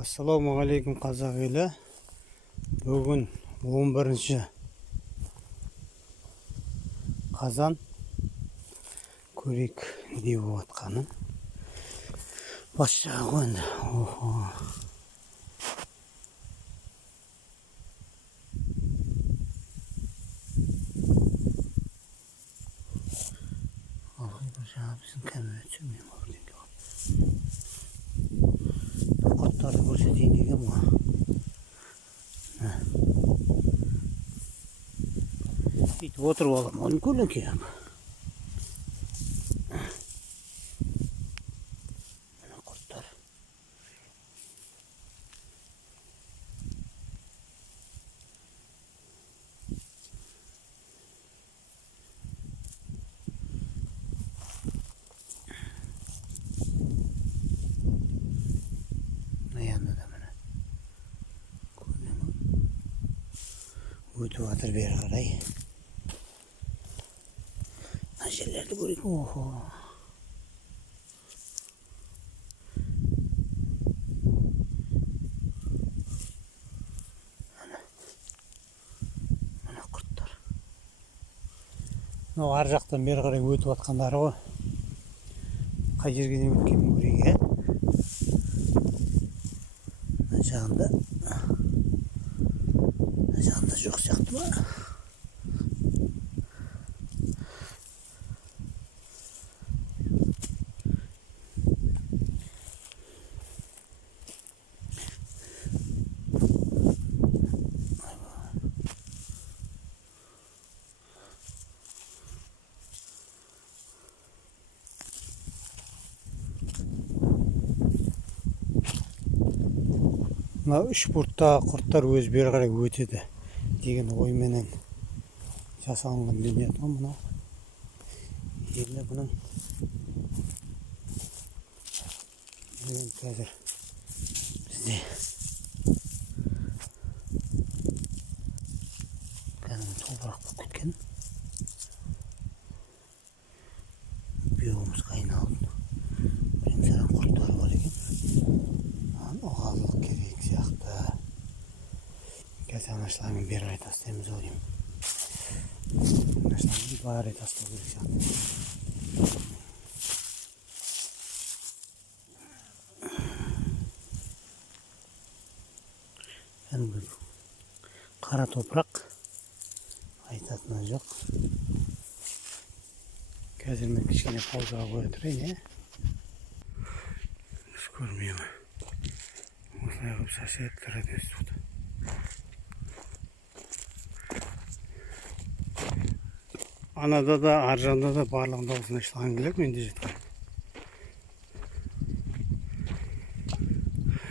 Ассалаумағалейкум қазақ елі. Бүгін 11 қазан. Көрейік не болып жатқанын. Бас жағы енді. Біздің кәмелет жүрмеймін өрденге қалып. Құрттарды көрсетейін деген мұға. Сөйтіп отырып алам, оны көлеңке. Мына құрттар. Өтіп жатыр бері қарай. Мына жерлерді көрейік. Охо. Мына құрттар. Мынау ар жақтан бері қарай өтіп жатқандары ғой. Қай жерге өткенін көрейік, ә? Мына жағында жоқ сияқты ма? Мына үш бұрттағы құрттар өз бері қарай өтеді деген ойменен жасалынған дүние ғой мынау. Енді бұның қазір бізде кәдімгі топырақ болып кеткен. Биомызға айналды. Бірен-саран құрттар бар екен. Оғалық керек сияқты. Қазір анашылармен бері қарай тастаймыз ау деймін. Анашылармен бері қарай тастау керек сияқты. Кәдімгі қара топырақ. Айтатыны жоқ. Қазір мен кішкене паузаға қоя тұрайын, ә? Көрмеймін. Осылай қылып шашылып тұрады өстіп отыр. Анада да, аржанда да барлығында осындай шылған келер менде жеткен.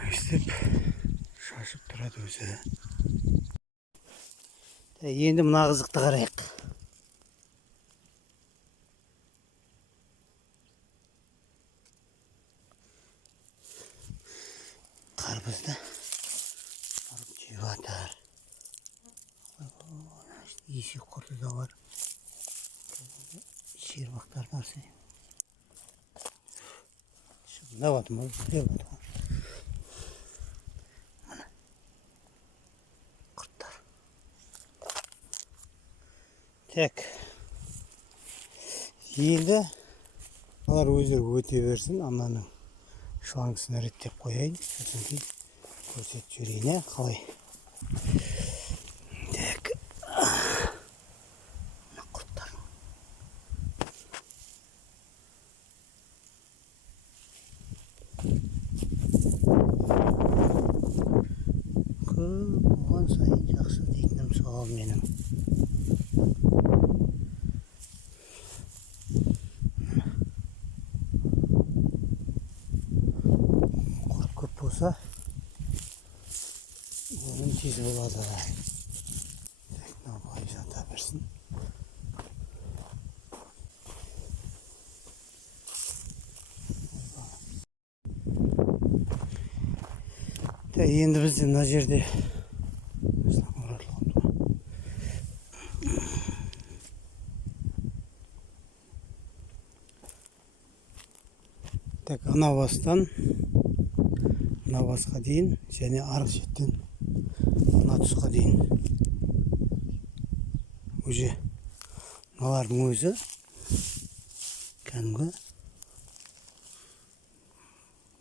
Өстіп шашып тұрады өзі. Енді мына қызықты қарайық. Қарбызды барып жеп жатыр. Есек құрты да бар. Шербақтар нарсы. Шықындап атым ол деп атым. Мына құрттар. Так. Енді олар өздері өте берсін. Ананың шлангысын реттеп қояйын. Сосын кейін көрсетіп жіберейін, ә? Қалай? Так. Мына құрттар. Көп болған сайын жақсы дейтінім сол менің. Құрт көп болса өнім тез болады. Мынау былай жата берсін. Енді бізде мына жерде ана бастан мына басқа дейін және арғы шеттен мына тұсқа дейін. Уже мыналардың өзі кәдімгі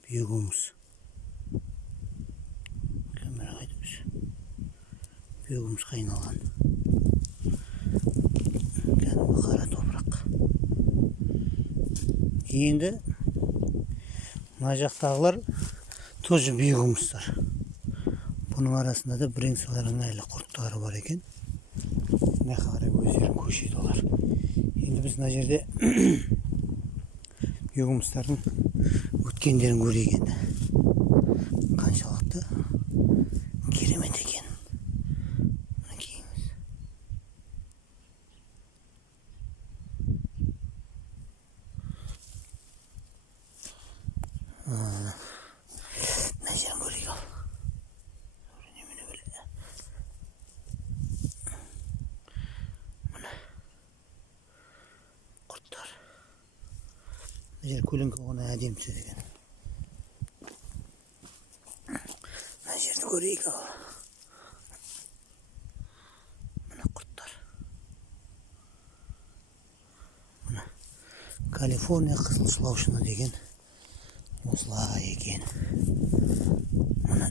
бүйегіміз. Камера қайтып бүйегіміз қайналған. Кәдімгі қара топырақ. Енді мына жақтағылар тоже бүйегіміздер. Бұның арасында да бірен-саран әлі құрттары бар екен. Мына қарай өздерін көшеді олар. Енді біз мына жерде бүйегіміздердің өткендерін көрейік енді. Қаншалықты керемет екен. Мінекейіңіз. Мына жерін көрейік ал. Құрттар. Мына жер көлеңке оны әдемі түседі екен. Мына жерді көрейік ал. Мына құрттар. Мына Калифорния қызыл шылаушыны деген осылай екен. Мына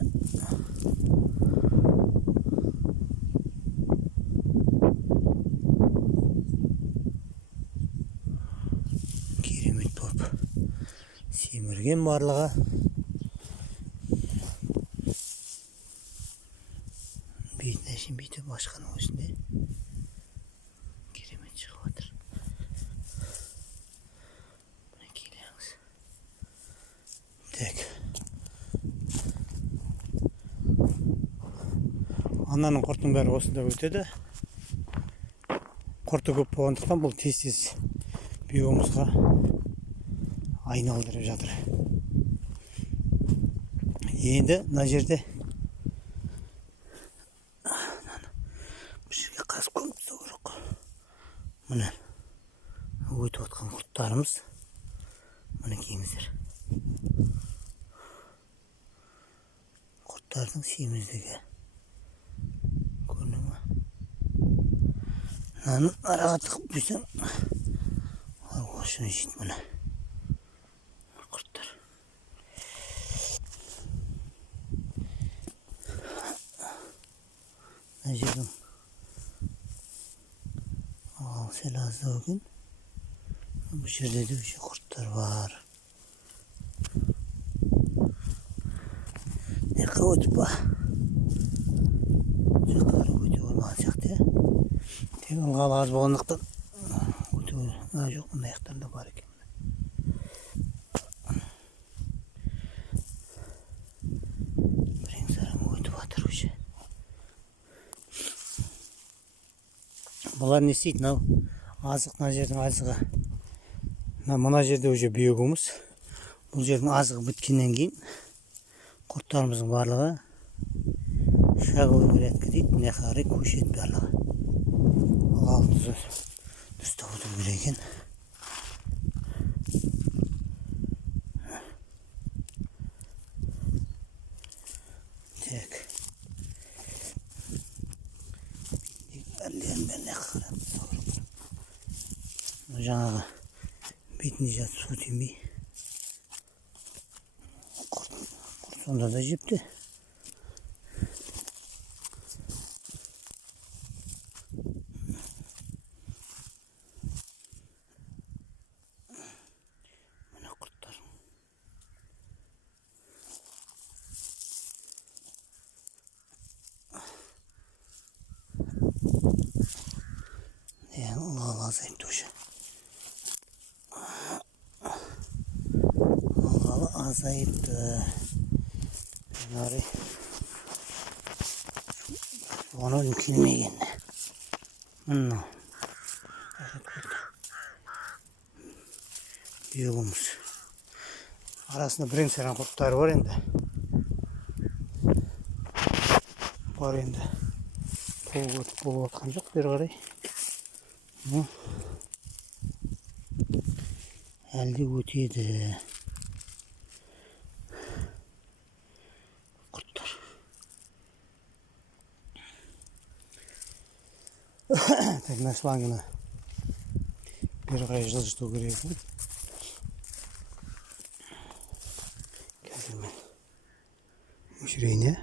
керемет болып семірген барлығы. Бетіне шын беті башқаның өзінде керемет шығып жатыр. Мына келеңіз. Так. Ананың құртың бәрі осында өтеді. Құрты көп болғандықтан бұл тез-тез бүйегімізге айналдырып жатыр. Енді мына жерде бір жерге қазып көміп тастау керек. Міне өтіп отқан құрттарымыз. Мінекейіңіздер. Құрттардың семіздігі. Көріне ме? Мынаны араға тығып қойсаң, осыны жейді міне. Құрттар. Мына жердің сәл аздау екен. Бұл жерде де құрттар бар. Жаққа өтіп ба? Жаққа өте болмаған сияқты. Тек ылғалы аз болғандықтан өте жоқ, мына аяқтарында бар екен. Бірен-саран өтіп жатыр уже. Бұлар не істейді? Азық, мына жердің азығы. Мына жерде уже бүйегіміз. Бұл жердің азығы біткеннен кейін құрттарымыздың барлығы шаговой порядка дейді. Мына қарай көшеді барлығы. Ылғалымызды ұстап отыру керек екен. Так. Әрлерін бәріне қарап. Жаңағы бетіне жатып су тимей. Құрт сонда да жепті. Мына құрттар. Ылғалы азайыпты уже. Ылғалы азайыпты. Оның келмеген. Мына бүйегіміз. Арасында бірен-саран құрттары бар енді. Бар енді. Болып отқан жоқ бері қарай. Әлде өтеді. Так шлангына bir kayı жылжыту керек екен. Қазір мен өшірейін, иә.